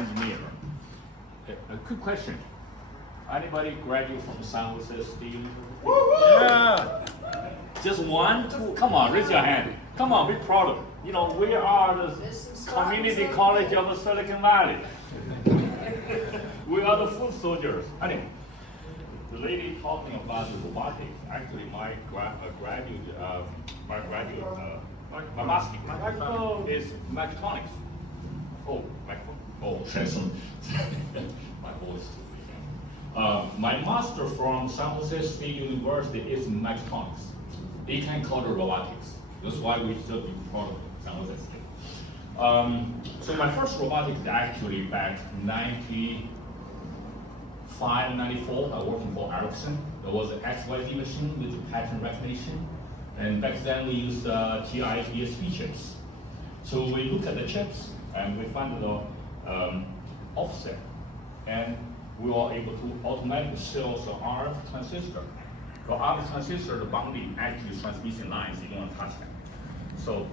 engineer. A quick question. Anybody graduate from San Jose State University? Yeah. Just one, two. Come on, raise your hand. Come on, be proud of it. You know, we are the community college of Silicon Valley. We are the foot soldiers. Anyway, the lady talking about the robotics. Actually, my master is mechatronics. Oh, microphone. Oh, sorry. My voice. My master from San Jose State University is mechatronics. They can call it robotics. That's why we should be proud of San Jose State. So my first robotics actually back 95, 94, I was working for Ericsson. There was an XYZ machine with pattern recognition. And back then we used TI DSP chips. So we look at the chips and we find the offset. And we were able to automatically sell the RF transistor. For RF transistor, the bonding actually transmission lines, you don't want to touch them. So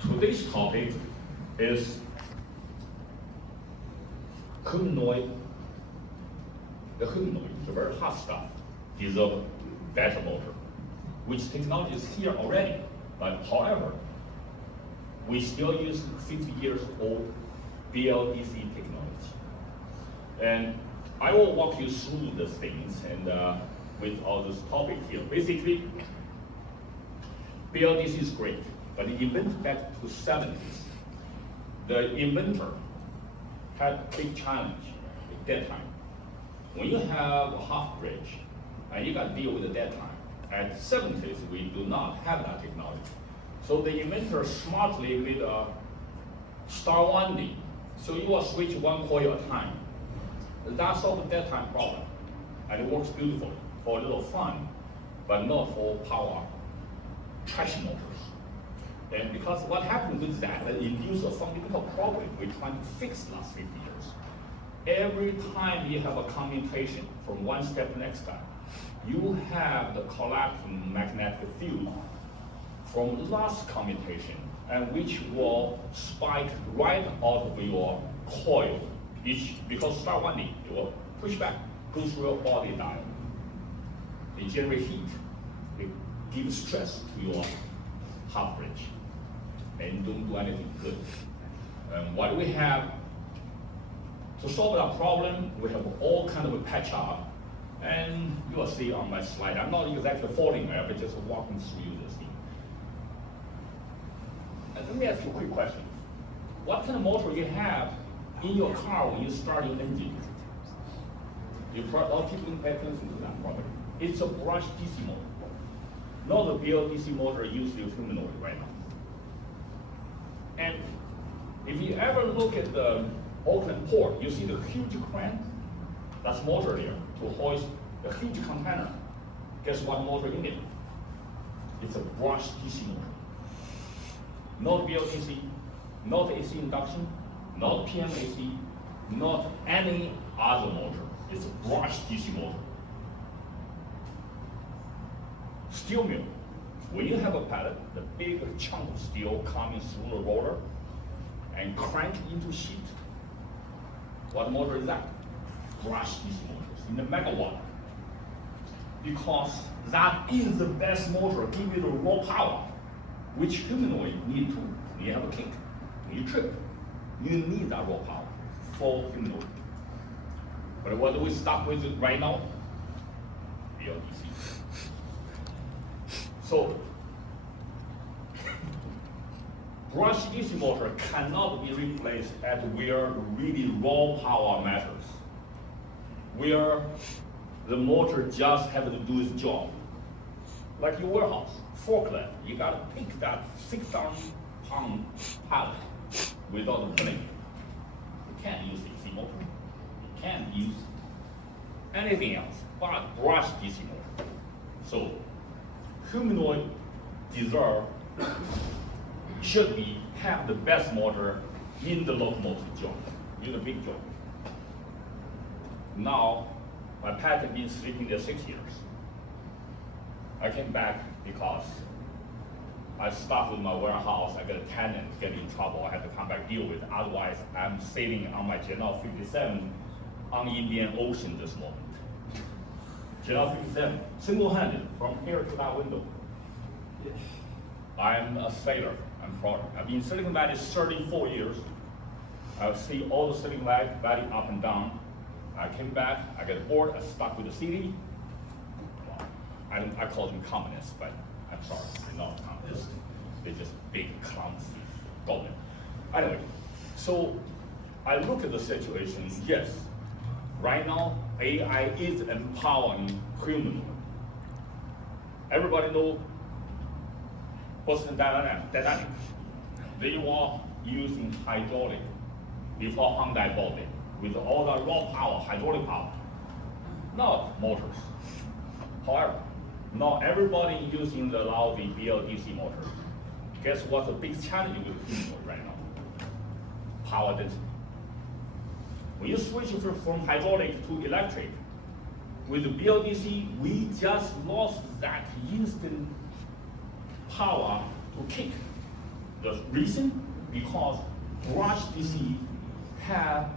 today's topic is humanoid. The humanoid, the very hot stuff, is a better motor, which technology is here already. But however, we still use 50 years old BLDC technology. And I will walk you through these things and with all this topic here. Basically, BLDC is great, but it invented back to 70s. The inventor had a big challenge at that time. When you have a half bridge and you got to deal with the dead time, at 70s we do not have that technology. So the inventor smartly made a star winding. So you will switch one coil at a time. That solves the dead time problem. And it works beautifully for a little fun, but not for power traction motors. And because what happened with that, it induced a fundamental problem we're trying to fix the last 50 years. Every time you have a commutation from one step to the next step, you have the collapsing magnetic field from last commutation, and which will spike right out of your coil. Because star winding, it will push back, go through your body dial. It generates heat. It gives stress to your half bridge, and don't do anything good. What do we have? To solve that problem, we have all kind of a patch up, and you will see on my slide. I'm not exactly following there, but just walking through this thing. And let me ask you a quick question. What kind of motor you have in your car when you start your engine? A lot of people pay attention to that probably. It's a brushed DC motor, not a BLDC motor used in humanoid right now. And if you ever look at the Oakland port, you see the huge crane. That's motor there to hoist the huge container. Guess what motor in it? It's a brushed DC motor. Not BLDC, not AC induction, not PMAC, not any other motor. It's a brushed DC motor. Steel mill. When you have a pellet, the big chunk of steel coming through the roller and crank into sheet. What motor is that? Brushed DC motors in the megawatt. Because that is the best motor, give you the raw power, which humanoid need to. You have a kick, you trip. You need that raw power for humanoid. But what do we start with right now? BLDC. So, brushed DC motor cannot be replaced at where really raw power matters. Where the motor just have to do its job. Like your warehouse, forklift, you gotta pick that 6,000-pound pallet without a blade. You can't use AC motor. You can't use anything else but brushed DC motor. So, humanoid should have the best motor in the locomotive job, in the big job. Now, my patent been sleeping there 6 years. I came back because I start with my warehouse, I get a tenant, get in trouble, I have to come back deal with it. Otherwise, I'm sailing on my General 57 on Indian Ocean this moment. General 57, single-handed, from here to that window. I'm a sailor, I'm proud. I've been in Silicon Valley 34 years. I see all the Silicon Valley up and down. I came back, I got bored, I stuck with the city. Well, I call them communists, but I'm sorry, they're not communists. They're just big clowns, government. Anyway, so I look at the situation, yes, right now, AI is empowering humans. Everybody know Boston Dynamics. They were using hydraulic before Hyundai bought it, with all the raw power, hydraulic power, not motors. However, now everybody using the lousy BLDC motor. Guess what's the big challenge with humanoid right now? Power density. When you switch from hydraulic to electric, with the BLDC, we just lost that instant power to kick. The reason? Because brush DC have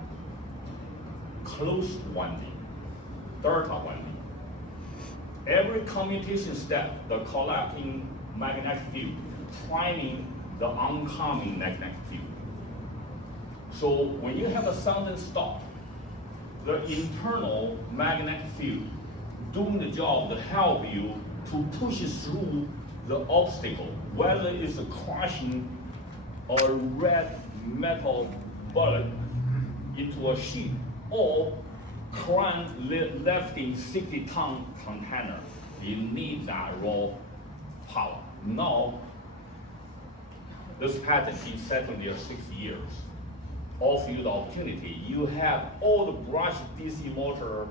closed winding, delta winding. Every commutation step, the collecting magnetic field, priming the oncoming magnetic field. So when you have a sudden stop, the internal magnetic field doing the job to help you to push through the obstacle, whether it's a crushing or a red metal bullet into a sheet, or crane lifting 60-ton container. You need that raw power. Now, this patent is settled there 6 years. Offer you the opportunity. You have all the brush DC motor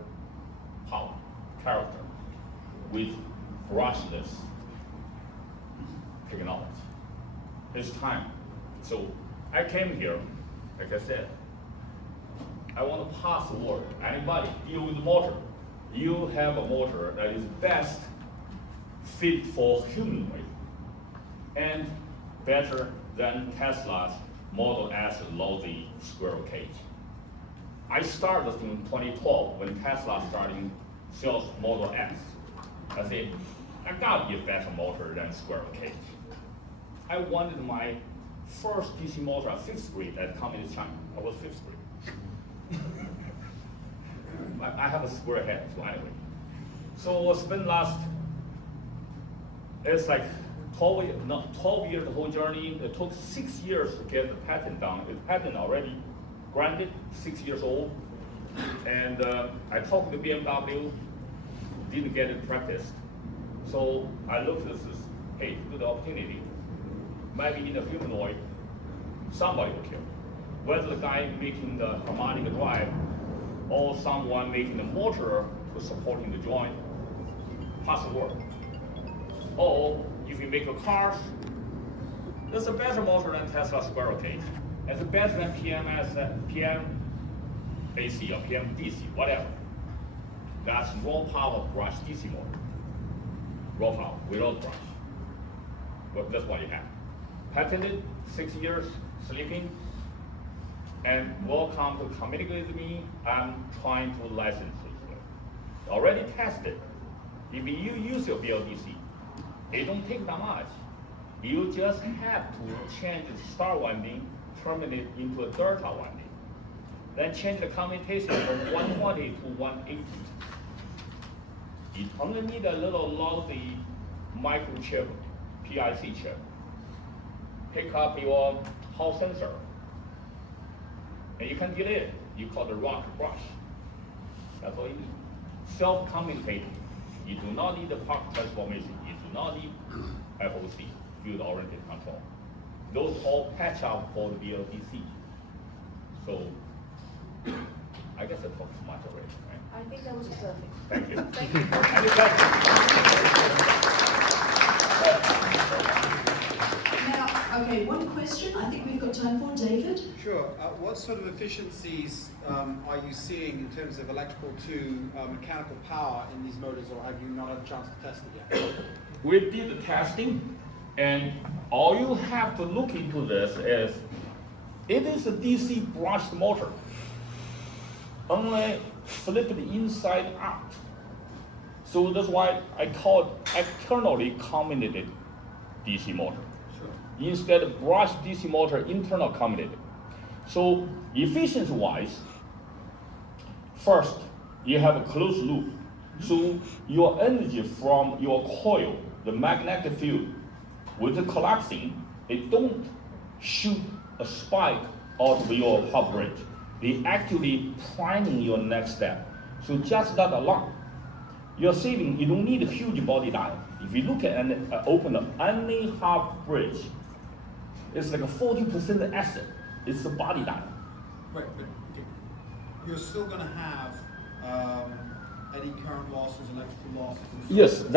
power, character, with brushless technology. It's time. So I came here, like I said, I want to pass the word. Anybody deal with the motor, you have a motor that is best fit for humanoid and better than Tesla's Model S lousy squirrel cage. I started in 2012 when Tesla started sales Model S. I said, I gotta be a better motor than squirrel cage. I wanted my first DC motor at 5th grade at Communist China. I was 5th grade. I have a square head, so anyway. So it's been it's like 12 years the whole journey. It took 6 years to get the patent done. The patent already granted, 6 years old. And I talked to BMW, didn't get it practiced. So I looked at this, hey, good opportunity. Maybe in the humanoid, somebody will kill. Whether the guy making the harmonic drive or someone making the motor to supporting the joint, pass the word. Or if you make a car, there's a better motor than Tesla squirrel cage. It's better than PM AC or PM DC, whatever. That's raw power brush DC motor. Raw power, without brush. Well, that's what you have. Patented, 6 years, sleeping, and welcome to communicate with me. I'm trying to license it. Already tested. If you use your BLDC, it don't take that much. You just have to change the star winding, terminate into a delta winding. Then change the commutation from 120 to 180. You only need a little lousy microchip, PIC chip. Pick up your Hall sensor, and you can get it. You call the rock brush. That's all you need. Self-communicating. You do not need the park transformation. You do not need FOC, field-oriented control. Those all patch up for the BLDC. So, I guess I talked too much already, right? I think that was perfect. Thank you. Thank you. Any questions? Now, okay, one question I think we've got time for, David. Sure. What sort of efficiencies are you seeing in terms of electrical to mechanical power in these motors, or have you not had a chance to test it yet? We did the testing, And all you have to look into this is, it is a DC brushed motor, only flipped inside out. So that's why I call it externally commutated DC motor. Sure. Instead of brushed DC motor, internal commutated. So efficiency-wise, first, you have a closed loop. So your energy from your coil, the magnetic field, with the collapsing, it don't shoot a spike out of your hub bridge. They actually planning your next step. So just that alone, you're saving, you don't need a huge body dial. If you look at and open up any hub bridge, it's like a 40% asset. It's the body dial. Right, but okay. You're still going to have eddy current losses, electrical losses. And so Yes, forth.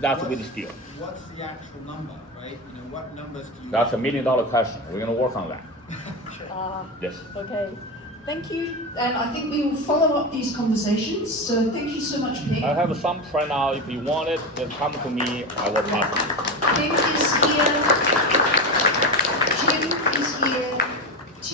that's a good deal. What's the actual number, right? You know, what numbers do you? That's $1 million question. We're gonna work on that. Yes. Okay, thank you. And I think we will follow up these conversations. So thank you so much, Ping. I have some right now. If you want it, just come to me. I will pass it. Ping is here.